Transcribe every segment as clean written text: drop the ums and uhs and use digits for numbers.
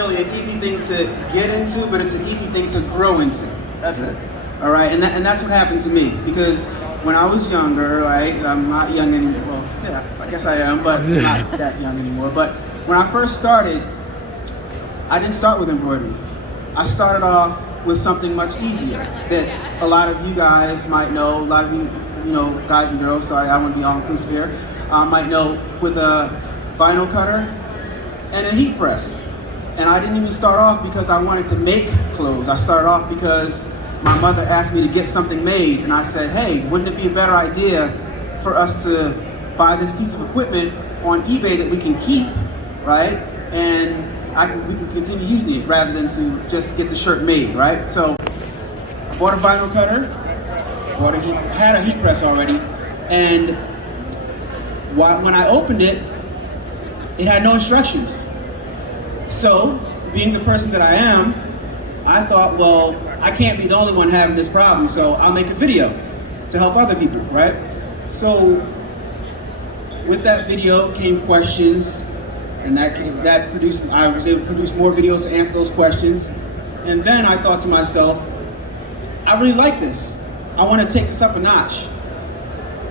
necessarily an easy thing to get into, but it's an easy thing to grow into. That's it. All right, and that's what happened to me, because when I was younger, right, I'm not young anymore. Well, yeah, I guess I am, but not that young anymore. But when I first started, I didn't start with embroidery. I started off with something much easier that a lot of you guys might know, a lot of you know, guys and girls, sorry, I want to be all-inclusive here, might know, with a vinyl cutter and a heat press. And I didn't even start off because I wanted to make clothes. I started off because my mother asked me to get something made, and I said, hey, wouldn't it be a better idea for us to buy this piece of equipment on eBay that we can keep, right? And we can continue using it rather than to just get the shirt made, right? So I bought a vinyl cutter, had a heat press already, and when I opened it, it had no instructions. So, being the person that I am, I thought, well, I can't be the only one having this problem, so I'll make a video to help other people, right? So, with that video came questions, and I was able to produce more videos to answer those questions. And then I thought to myself, I really like this. I want to take this up a notch.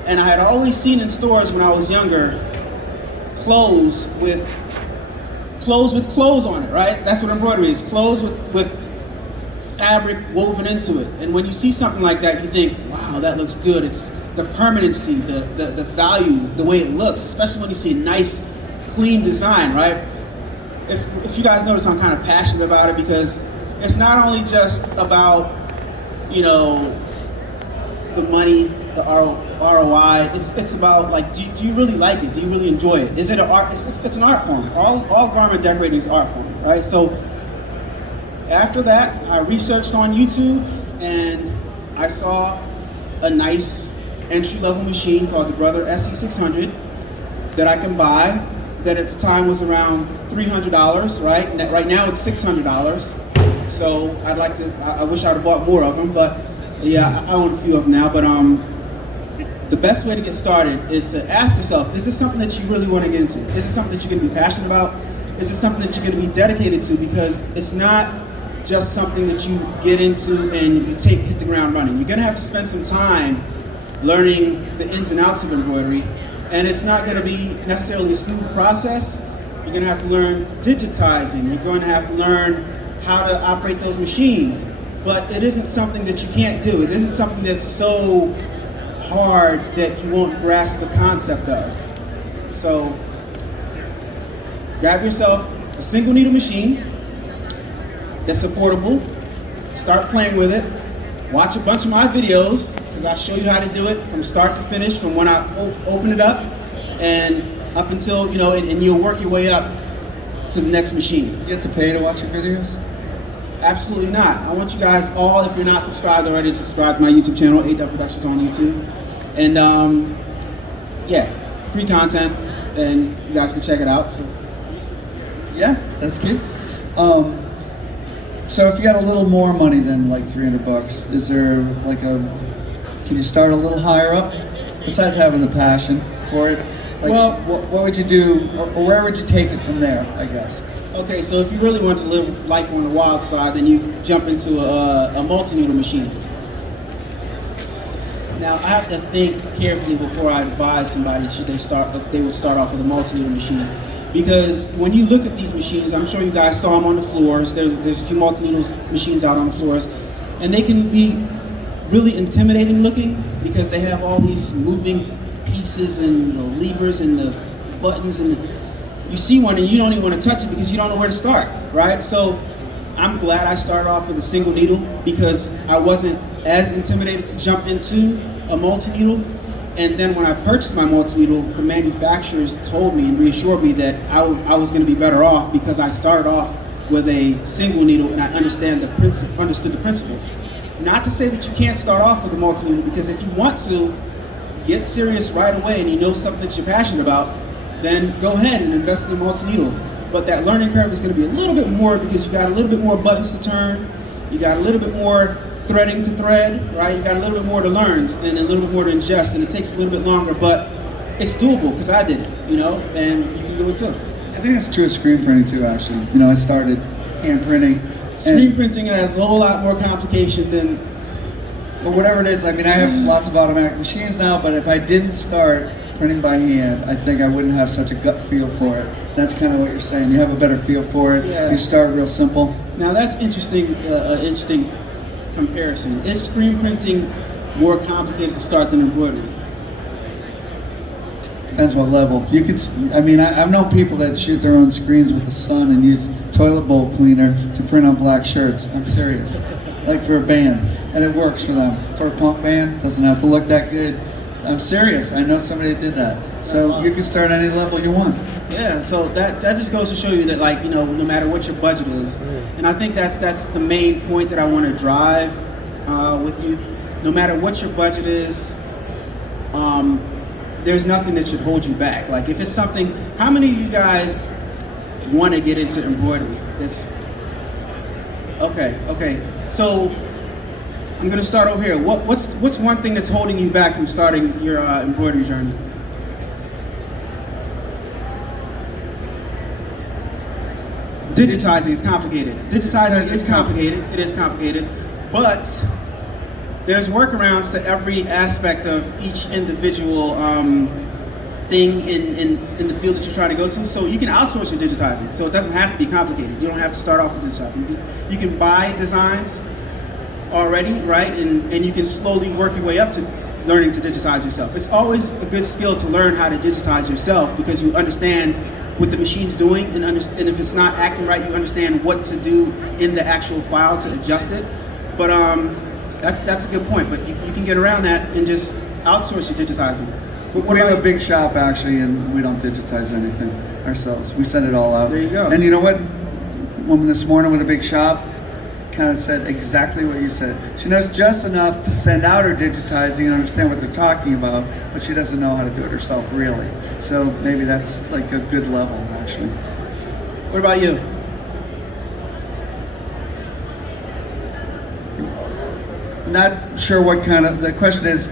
And I had always seen in stores when I was younger, clothes with clothes on it, right? That's what embroidery is, clothes with fabric woven into it. And when you see something like that, you think, wow, that looks good. It's the permanency, the value, the way it looks, especially when you see a nice, clean design, right? If you guys notice, I'm kind of passionate about it, because it's not only just about, you know, the money, the ROI. It's about, like, do you really like it? Do you really enjoy it? Is it an art? It's an art form. All garment decorating is art form, right? So after that, I researched on YouTube, and I saw a nice entry-level machine called the Brother SE600 that I can buy, that at the time was around $300, right? And right now it's $600. So I wish I'd have bought more of them, but yeah, I own a few of them now. But the best way to get started is to ask yourself, is this something that you really want to get into? Is it something that you're going to be passionate about? Is it something that you're going to be dedicated to? Because it's not just something that you get into and you hit the ground running. You're going to have to spend some time learning the ins and outs of embroidery, and it's not going to be necessarily a smooth process. You're going to have to learn digitizing. You're going to have to learn how to operate those machines. But it isn't something that you can't do. It isn't something that's so hard that you won't grasp the concept of. So grab yourself a single needle machine that's affordable. Start playing with it. Watch a bunch of my videos, because I'll show you how to do it from start to finish, from when I open it up and up until, you know, and you'll work your way up to the next machine. You have to pay to watch your videos? Absolutely not. I want you guys all, if you're not subscribed already, to subscribe to my YouTube channel, ADDUB Productions on YouTube. And yeah, free content, and you guys can check it out. So yeah, that's good. So if you got a little more money than like $300, is there like can you start a little higher up? Besides having the passion for it, like, well, what would you do, or where would you take it from there, I guess? Okay, so if you really want to live life on the wild side, then you jump into a multi-needle machine. Now, I have to think carefully before I advise somebody if they would start off with a multi-needle machine. Because when you look at these machines, I'm sure you guys saw them on the floors. There's a few multi-needle machines out on the floors, and they can be really intimidating looking because they have all these moving pieces and the levers and the buttons, and you see one and you don't even want to touch it because you don't know where to start, right? So I'm glad I started off with a single needle, because I wasn't as intimidated to jump into a multi-needle. And then when I purchased my multi-needle, the manufacturers told me and reassured me that I was going to be better off because I started off with a single needle and I understood the principles. Not to say that you can't start off with a multi-needle, because if you want to get serious right away and you know something that you're passionate about, then go ahead and invest in a multi-needle. But that learning curve is going to be a little bit more, because you got a little bit more buttons to turn, you got a little bit more threading to thread, right? You got a little bit more to learn and a little bit more to ingest, and it takes a little bit longer, but it's doable because I did it, you know, and you can do it too. I think that's true of screen printing too, actually. You know, I started hand printing. Screen printing has a whole lot more complication than. But whatever it is, I mean, I have lots of automatic machines now, but if I didn't start printing by hand, I think I wouldn't have such a gut feel for it. That's kind of what you're saying. You have a better feel for it. Yeah. If you start real simple. Now that's interesting. Interesting comparison. Is screen printing more complicated to start than embroidery? Depends what level. You could. I mean, I've known people that shoot their own screens with the sun and use toilet bowl cleaner to print on black shirts. I'm serious. Like for a band, and it works for them. For a punk band, doesn't have to look that good. I'm serious. I know somebody that did that. So you can start any level you want. Yeah. So that just goes to show you that, like, you know, no matter what your budget is, and I think that's the main point that I want to drive with you. No matter what your budget is, there's nothing that should hold you back. Like if it's something, how many of you guys want to get into embroidery? That's okay. So I'm going to start over here. What's one thing that's holding you back from starting your embroidery journey? Digitizing is complicated. Digitizing is complicated. It is complicated, but there's workarounds to every aspect of each individual thing in the field that you're trying to go to. So you can outsource your digitizing. So it doesn't have to be complicated. You don't have to start off with digitizing. You can buy designs already, right? And you can slowly work your way up to learning to digitize yourself. It's always a good skill to learn how to digitize yourself because you understand what the machine's doing, and if it's not acting right, you understand what to do in the actual file to adjust it. But that's a good point. But you can get around that and just outsource your digitizing. We have a big shop actually, and we don't digitize anything ourselves. We send it all out. There you go. And you know what? Woman this morning with a big shop kind of said exactly what you said. She knows just enough to send out her digitizing and understand what they're talking about, but she doesn't know how to do it herself really. So maybe that's like a good level actually. What about you? Not sure what kind of, the question is,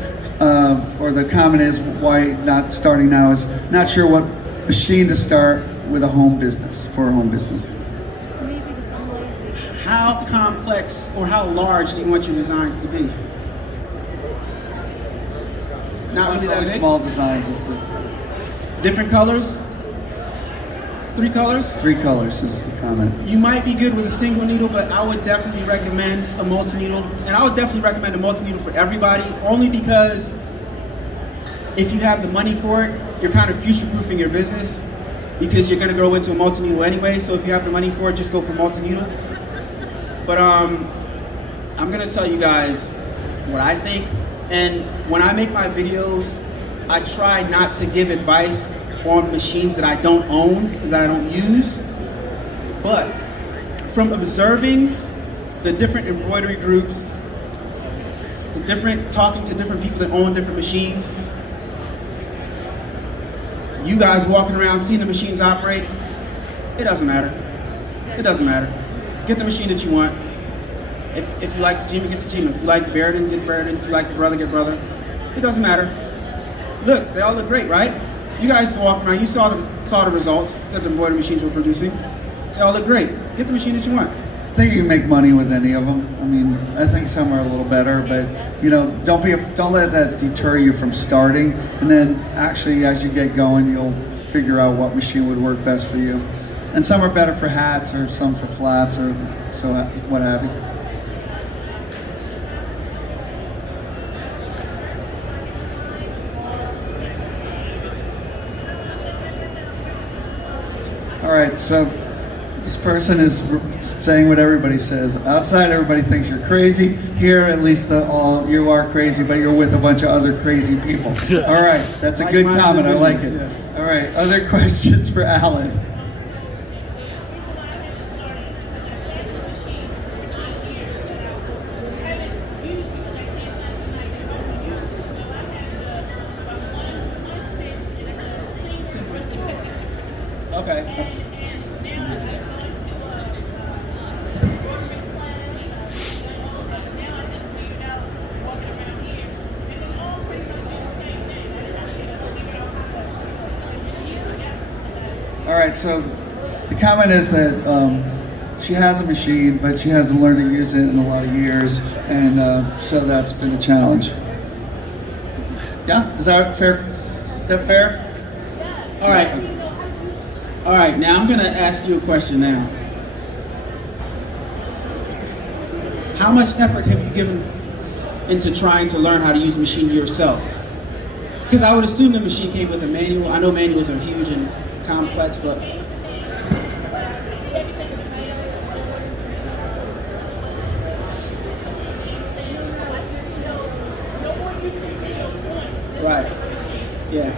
or the comment is why not starting now is not sure what machine to start with a home business, for a home business. Maybe because I'm lazy. How complex or how large do you want your designs to be? Not really that Only big? small designs is the Different colors? 3 colors? 3 colors is the comment. You might be good with a single needle, but I would definitely recommend a multi-needle. And I would definitely recommend a multi-needle for everybody, only because if you have the money for it, you're kind of future-proofing your business because you're going to go into a multi-needle anyway. So if you have the money for it, just go for multi-needle. But I'm going to tell you guys what I think. And when I make my videos, I try not to give advice on machines that I don't own, that I don't use. But from observing the different embroidery groups, talking to different people that own different machines, you guys walking around seeing the machines operate, it doesn't matter. It doesn't matter. Get the machine that you want. If you like Tajima, get Tajima. If you like Barrington, get Barrington. If you like Brother, get Brother. It doesn't matter. Look, they all look great, right? You guys walking around, you saw the results that the embroidery machines were producing. They all look great. Get the machine that you want. I think you can make money with any of them. I mean, I think some are a little better, but you know, don't let that deter you from starting. And then actually, as you get going, you'll figure out what machine would work best for you. And some are better for hats, or some for flats, or so what have you. All right, so this person is saying what everybody says. Outside, everybody thinks you're crazy. Here, at least you are crazy, but you're with a bunch of other crazy people. All right, that's a good comment. I like it. Yeah. All right, other questions for Allan? Okay. All right, so the comment is that she has a machine, but she hasn't learned to use it in a lot of years, and so that's been a challenge. Yeah, is that fair? Is that fair? All right. All right, now I'm going to ask you a question now. How much effort have you given into trying to learn how to use the machine yourself? Because I would assume the machine came with a manual. I know manuals are huge and complex, but... Right, yeah.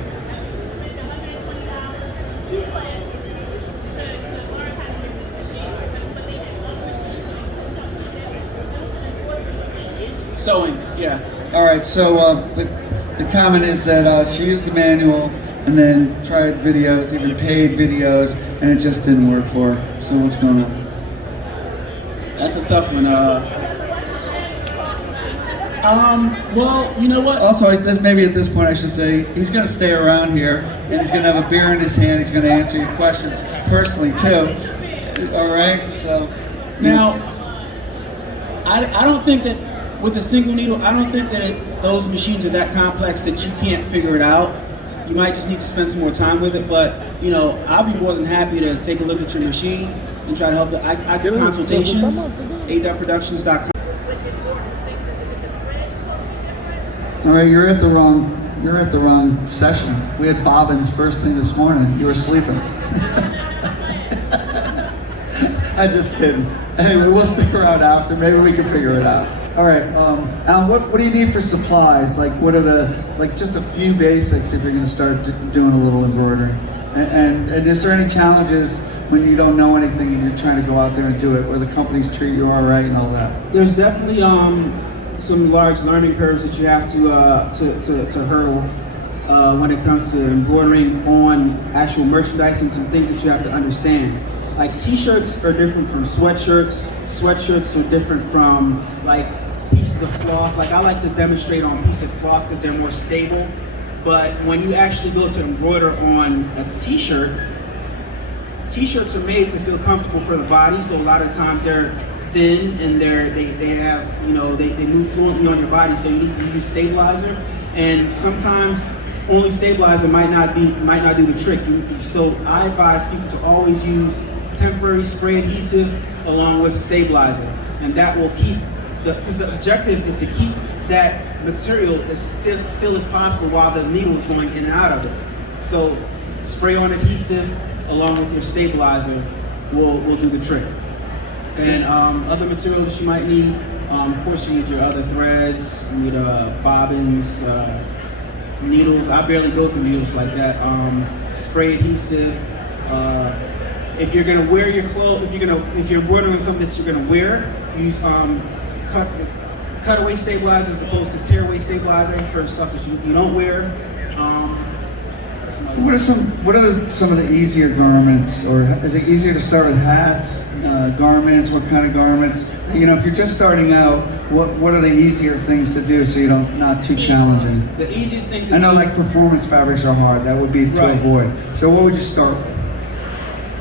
Sewing, yeah. All right, so the comment is that she used the manual and then tried videos, even paid videos, and it just didn't work for her. So what's going on? That's a tough one. Well, you know what? Also, maybe at this point I should say he's going to stay around here, and he's going to have a beer in his hand. He's going to answer your questions personally too. All right. So now, I don't think that with a single needle, I don't think that those machines are that complex that you can't figure it out. You might just need to spend some more time with it. But you know, I'll be more than happy to take a look at your machine and try to help it. I do consultations. ADDUBProductions.com. all right, you're at the wrong session. We had Bobbins first thing this morning. You were sleeping. I'm just kidding. Anyway, we'll stick around after. Maybe we can figure it out. All right, Alan, what do you need for supplies? Like, what are just a few basics if you're going to start doing a little embroidery? And is there any challenges when you don't know anything and you're trying to go out there and do it, where the companies treat you all right and all that? There's definitely some large learning curves that you have to hurdle when it comes to embroidering on actual merchandise, and some things that you have to understand. Like t-shirts are different from sweatshirts. Sweatshirts are different from like pieces of cloth. Like I like to demonstrate on pieces of cloth because they're more stable. But when you actually go to embroider on a t-shirt, t-shirts are made to feel comfortable for the body. So a lot of times they're thin and they have, you know, they move fluently on your body. So you need to use stabilizer. And sometimes only stabilizer might not do the trick. So I advise people to always use temporary spray adhesive along with stabilizer, and that will keep because the objective is to keep that material as still as possible while the needle is going in and out of it. So spray on adhesive along with your stabilizer will do the trick. And other materials that you might need, of course you need your other threads, you need bobbins, needles. I barely go through needles like that. Spray adhesive. If you're gonna wear your clothes, if you're embroidering something that you're gonna wear, use cutaway stabilizer as opposed to tearaway stabilizer for stuff that you don't wear. What are some of the easier garments, or is it easier to start with hats, garments? What kind of garments? You know, if you're just starting out, what are the easier things to do so you don't not too challenging? The easiest thing to I know, do, like performance fabrics are hard. That would be to Right. avoid. So what would you start with?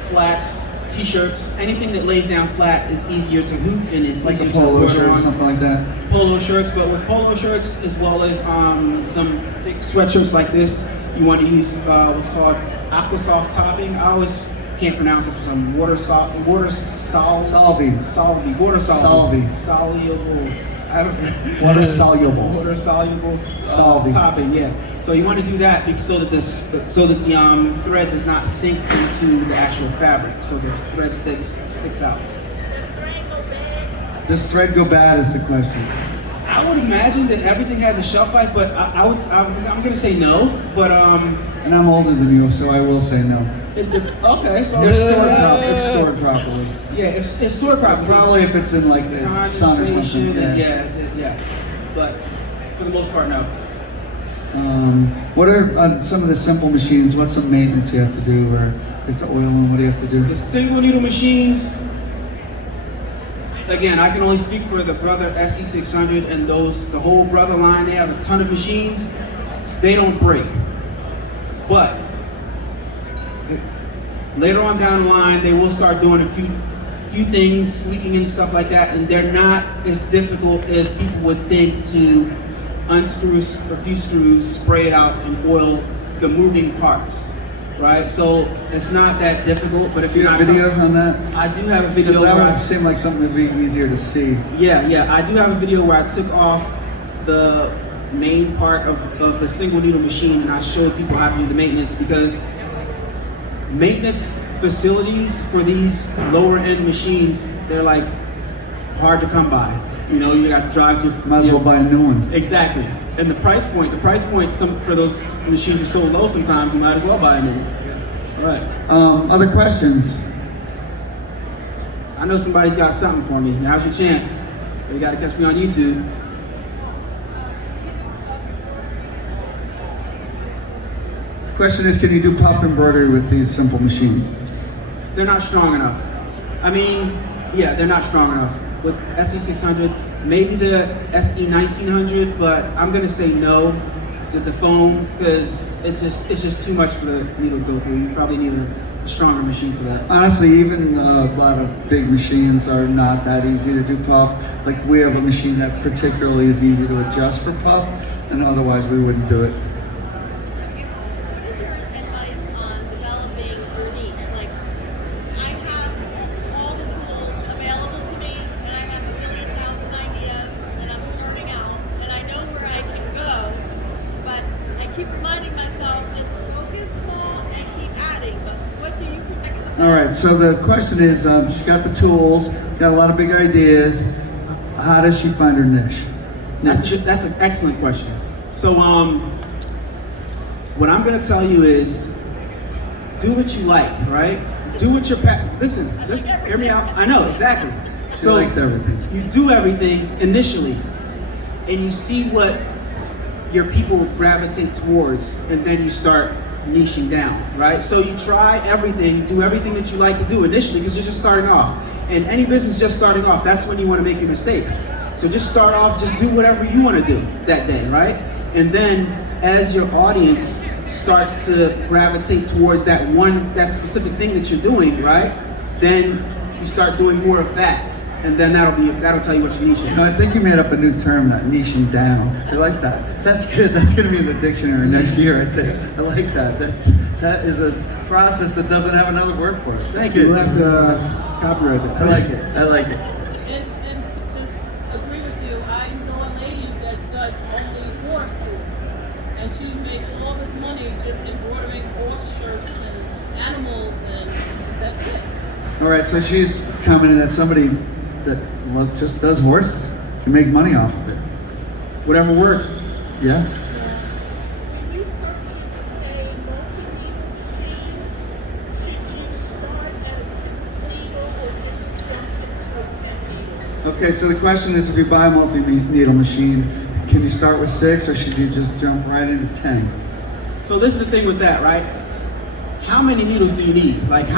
flats, t-shirts, anything that lays down flat is easier to hoop and is Like a easier to polo embroider shirt or on. something like that? Polo shirts, but with polo shirts as well as some thick sweatshirts like this, you want to use what's called aqua soft topping. I always can't pronounce it for some Solvi. soluble. I don't know. Water soluble. Water soluble Solvi. topping. Yeah. So you want to do that so that the thread does not sink into the actual fabric, so the thread sticks out. Does thread go bad is the question. I would imagine that everything has a shelf life, but I'm going to say no. But And I'm older than you, so I will say no. Okay, so If stored properly. Yeah, it's stored properly. Probably if it's in like the sun or something. Yeah. But for the most part, no. What are some of the simple machines? What's some maintenance you have to do, or you have to oil them? What do you have to do? The single needle machines. Again, I can only speak for the Brother SE600 and the whole Brother line. They have a ton of machines. They don't break. But later on down the line, they will start doing a few few things tweaking and stuff like that, and they're not as difficult as people would think to unscrew a few screws, spray it out, and oil the moving parts, right? So it's not that difficult. But if Do you you're have not videos on that? I do have a video. Because that where would seem like something that would be easier to see. Yeah, I do have a video where I took off the main part of the single needle machine and I showed people how to do the maintenance, because maintenance facilities for these lower end machines, they're like hard to come by. You know, you got to drive to. Might as well buy a new one. Exactly. And the price point for those machines are so low sometimes you might as well buy a new one. All right. Other questions? I know somebody's got something for me. Now's your chance. But you got to catch me on YouTube. The question is, can you do puff embroidery with these simple machines? They're not strong enough. I mean, yeah, they're not strong enough. With SE600, maybe the SE1900, but I'm gonna say no with the foam, because it's just too much for the needle to go through. You probably need a stronger machine for that. Honestly, even a lot of big machines are not that easy to do puff. Like, we have a machine that particularly is easy to adjust for puff, and otherwise we wouldn't do it. What is your advice on developing your niche? Like, I have all the tools available to me, and I have a million thousand ideas, and I'm starting out, and I know where I can go, but I keep reminding myself, just focus small and keep adding. But what do you recommend? All right, so the question is, she's got the tools, got a lot of big ideas. How does she find her niche? That's an excellent question. So, what I'm gonna tell you is, do what you like, right? Do what you're listen, hear me out. I know, exactly. She likes everything. You do everything initially, and you see what your people gravitate towards, and then you start niching down, right? So you try everything, do everything that you like to do initially, because you're just starting off. And any business just starting off, that's when you want to make your mistakes. So just start off, just do whatever you want to do that day, right? And then as your audience starts to gravitate towards that specific thing that you're doing, right? Then you start doing more of that. And then that'll tell you what your niche is. No, I think you made up a new term, that niching down. I like that. That's good. That's going to be in the dictionary next year, I think. I like that. That is a process that doesn't have another word for it. Thank you. We'll have to copyright that. I like it. I like it. And to agree with you, I know a lady that does only horses, and she makes all this money just embroidering horse shirts and animals, and that's it. All right, so she's commenting that somebody that just does horses can make money off of it. Whatever works. Yeah. When you purchase a multi-needle machine, should you start at a 6-needle or just jump into a 10-needle? Okay, so the question is, if you buy a multi-needle machine, can you start with 6 or should you just jump right into 10? So this is the thing with that, right? How many needles do you need? Like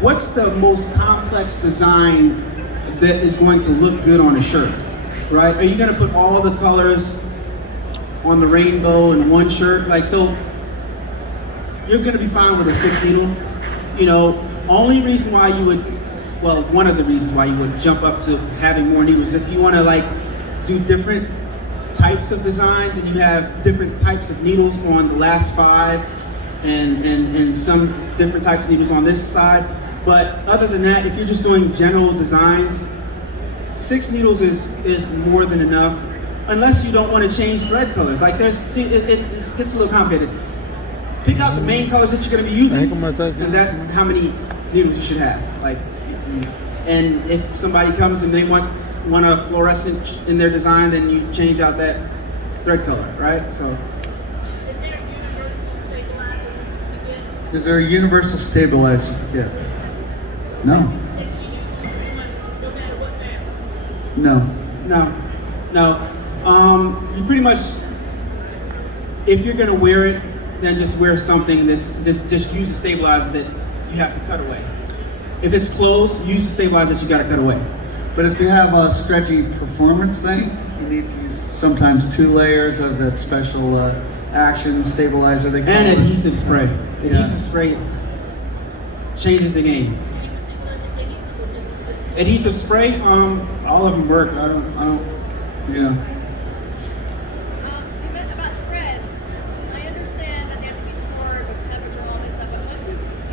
what's the most complex design that is going to look good on a shirt, right? Are you gonna put all the colors on the rainbow in one shirt? Like, so you're gonna be fine with a 6-needle. You know, only reason why you would, well, one of the reasons why you would jump up to having more needles, if you wanna like do different types of designs and you have different types of needles on the last 5 and some different types of needles on this side. But other than that, if you're just doing general designs, 6 needles is more than enough, unless you don't want to change thread colors. Like it gets a little complicated. Pick out the main colors that you're going to be using, and that's how many needles you should have. Like, and if somebody comes and they want a fluorescent in their design, then you change out that thread color, right? So. Is there a universal stabilizer kit? No. No. You pretty much, if you're gonna wear it, then just wear something that's just use a stabilizer that you have to cut away. If it's closed, use a stabilizer that you gotta cut away. But if you have a stretchy performance thing, you need to use sometimes 2 layers of that special action stabilizer. And adhesive spray. Adhesive spray changes the game. Adhesive spray, all of them work. I don't, yeah. You meant about threads. I understand that they have to be stored with temperature and all this stuff, but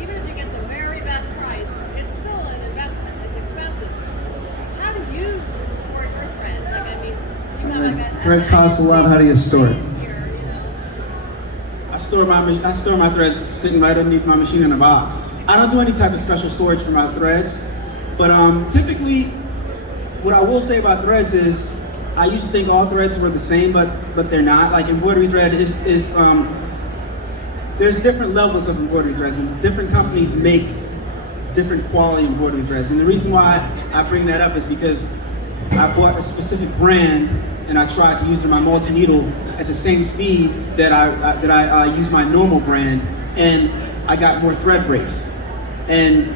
even if you get the very best price, it's still an investment. It's expensive. How do you store your threads? Like, I mean, do you have like a Thread costs a lot. How do you store it? I store my threads sitting right underneath my machine in a box. I don't do any type of special storage for my threads, but typically, what I will say about threads is, I used to think all threads were the same, but they're not. Like embroidery thread is there's different levels of embroidery threads, and different companies make different quality embroidery threads. And the reason why I bring that up is because I bought a specific brand and I tried to use it in my multi-needle at the same speed that I use my normal brand, and I got more thread breaks. And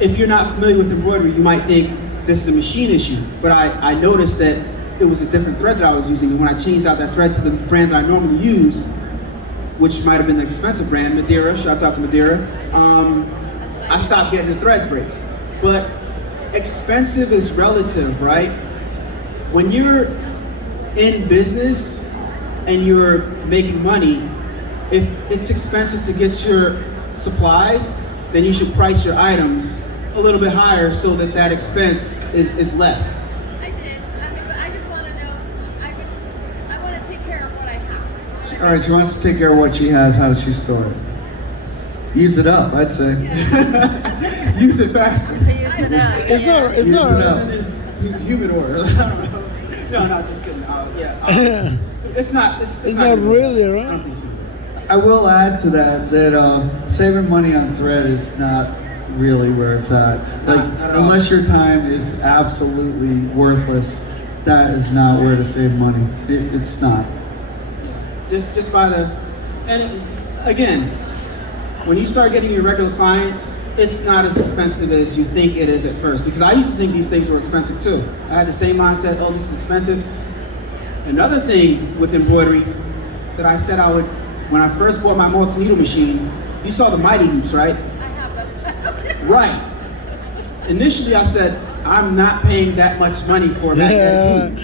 if you're not familiar with embroidery, you might think this is a machine issue, but I noticed that it was a different thread that I was using, and when I changed out that thread to the brand that I normally use, which might have been the expensive brand, Madeira, shouts out to Madeira, I stopped getting the thread breaks. But expensive is relative, right? When you're in business and you're making money, if it's expensive to get your supplies, then you should price your items a little bit higher so that that expense is less. I did. I just want to know. I want to take care of what I have. All right, she wants to take care of what she has. How does she store it? Use it up, I'd say. Use it faster. Use it up. It's not. It's Use not. it up. Human order. I don't know. No, just kidding. It's not. It's not really, right? I don't think so. I will add to that saving money on thread is not really where it's at. Like, Not at all. unless your time is absolutely worthless, that is not where to save money. It's not. Just by the, and again, when you start getting your regular clients, it's not as expensive as you think it is at first. Because I used to think these things were expensive too. I had the same mindset, oh, this is expensive. Another thing with embroidery that I said I would, when I first bought my multi-needle machine, you saw the mighty hoops, right? I have them. Right. Initially I said, I'm not paying that much money for that hoop.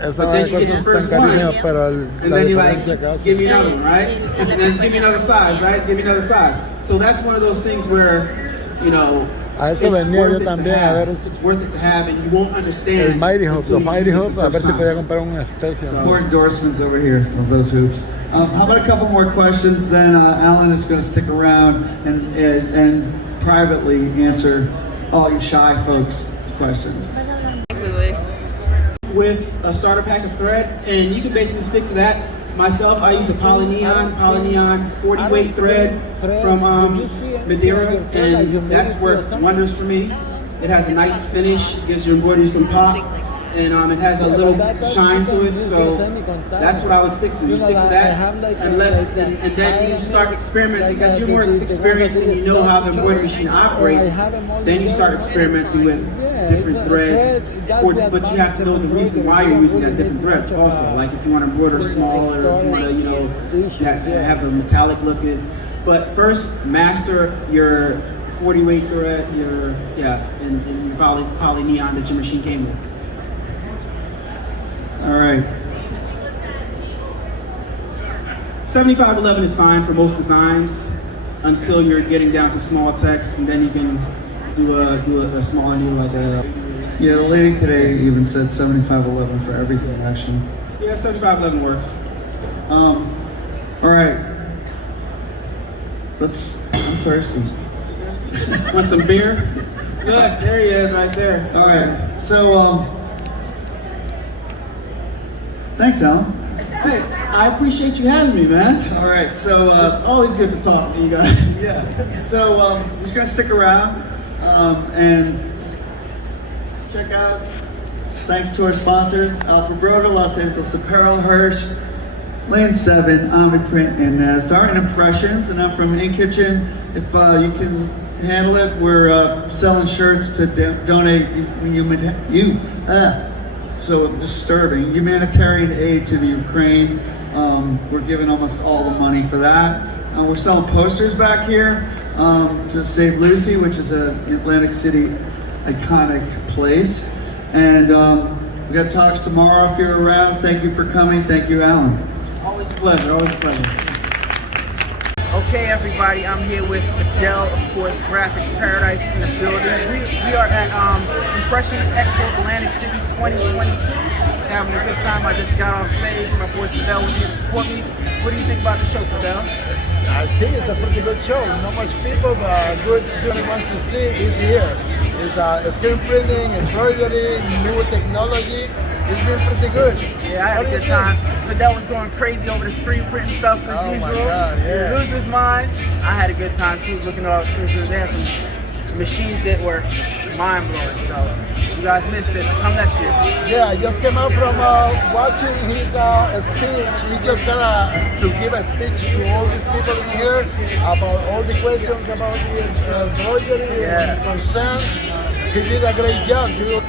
Esa But then you get cosa your es first tan cariño, one, pero and la then you like, diferencia que hace. give me another one, right? And then give me another size, right? Give me another size. So that's one of those things where, you know, A it's eso venía worth yo it to también, a have. ver, It's worth it to have, and you won't understand. El Mighty Hoops, until los you Mighty use it Hoops, the a ver first si podía time. comprar un especial. More endorsements over here of those hoops. How about a couple more questions? Then Allan is going to stick around and privately answer all you shy folks' questions. With a starter pack of thread, and you can basically stick to that. Myself, I use a polyneon 40 weight thread from Madeira, and that's worked wonders for me. It has a nice finish, gives your embroidery some pop, and it has a little shine to it, so that's what I would stick to. You stick to that, unless, and then you start experimenting, because you're more experienced and you know how the embroidery machine operates, then you start experimenting with different threads, but you have to know the reason why you're using that different thread also. Like if you want to embroider smaller, or if you want to, have a metallic look at it. But first, master your 40 weight thread, and your poly neon that your machine came with. All right. 7511 is fine for most designs until you're getting down to small text, and then you can do a smaller needle like a. Yeah, the lady today even said 7511 for everything, actually. Yeah, 7511 works. All right. I'm thirsty. Want some beer? Look, there he is, right there. All right. So, thanks, Allan. Hey, I appreciate you having me, man. All right. So, It's always good to talk to you guys. yeah. So, he's gonna stick around and check out. Thanks to our sponsors: Alpha Broda, Los Angeles Apparel, Hirsch, Lane 7, Omni Print, and Nasdar, and Impressions. And I'm from In Kitchen. If you can handle it, we're selling shirts to donate so disturbing humanitarian aid to the Ukraine. We're giving almost all the money for that. We're selling posters back here to Save Lucy, which is an Atlantic City iconic place. And we got talks tomorrow if you're around. Thank you for coming. Thank you, Allan. Always a pleasure, always a pleasure. Okay, everybody, I'm here with Fidel, of course, Graphics Paradise in the building. We are at Impressions Expo Atlantic City 2022. Having a good time. I just got off stage. My boy Fidel was here to support me. What do you think about the show, Fidel? I think it's a pretty good show. Not much people, but good wants to see is here. It's screen printing, embroidery, new technology. It's been pretty good. Yeah, I had a good time. Fidel was going crazy over the screen printing stuff as usual. My God, yeah. He was losing his mind. I had a good time too, looking at all the screen printing. They had some machines that were mind blowing. So you guys missed it. Come next year. Yeah, I just came out from watching his speech. He just to give a speech to all these people in here about all the questions about the embroidery and concerns. He did a great job, dude.